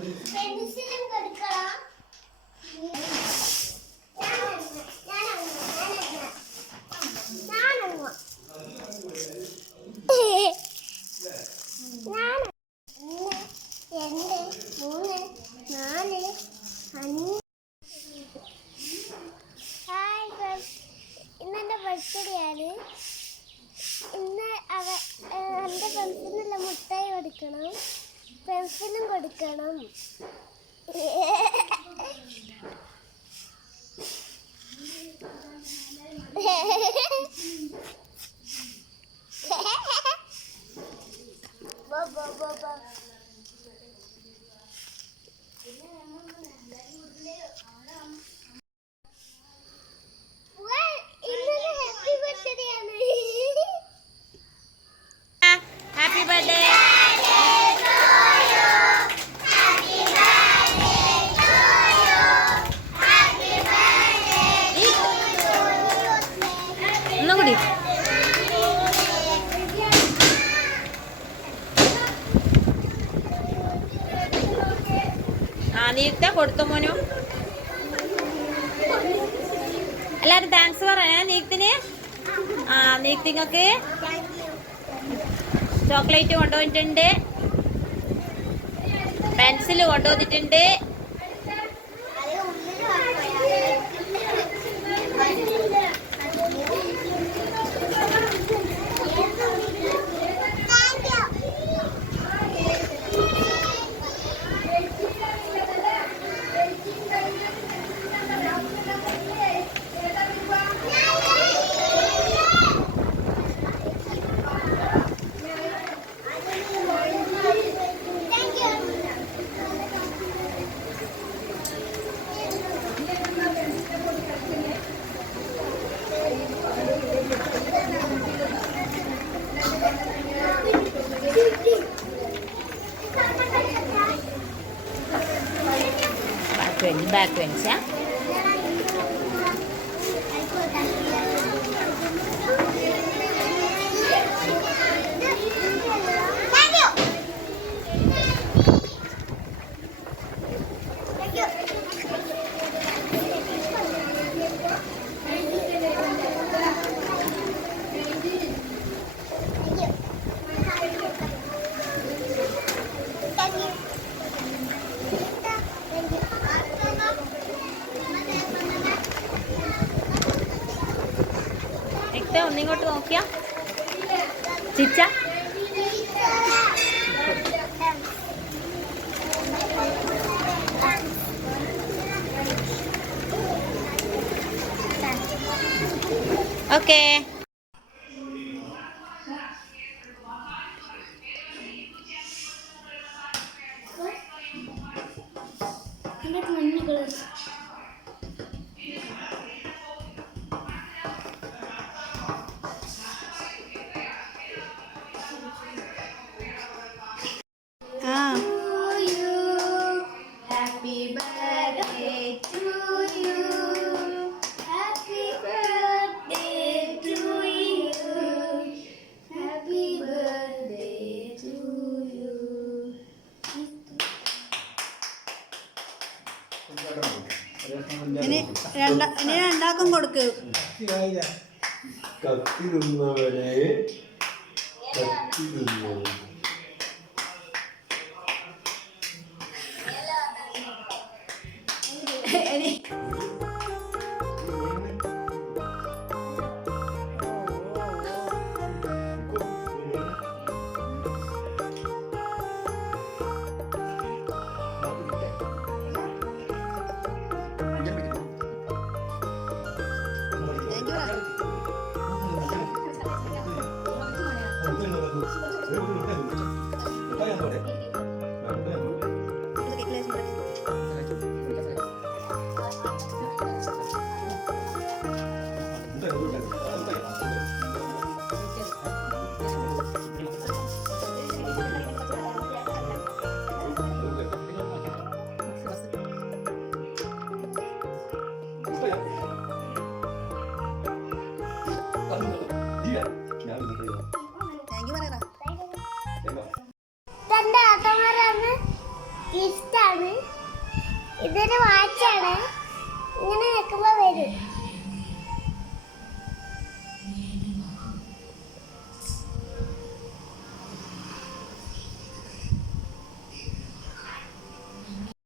Kendisi de mi garip karan? ഫ്രണ്ട്സിനും കൊടുക്കണം. ആ നീക്ത കൊടുത്തു മോനു? എല്ലാരും താങ്ക്സ് പറയാ നീക്തിന് ആ നീക്തിങ്ങൾക്ക് ചോക്ലേറ്റ് കൊണ്ടുവന്നിട്ടുണ്ട്. പെൻസിൽ കൊണ്ടുവന്നിട്ടുണ്ട്. ബാക്ക് വെഞ്ച് ബാക്ക് ഒന്നിങ്ങോട്ട് നോക്കിയാ. ചിച്ച. ഓക്കേ. ആ ഇനി ഇനി രണ്ടാക്കും കൊടുക്ക്. കത്തി നിന്നവൻ തന്റെ ആട്ടമാരാണ് ഗിഫ്റ്റാണ്. ഇതൊരു വാച്ചാണ് ഇങ്ങനെ നിൽക്കുമ്പോ വരും.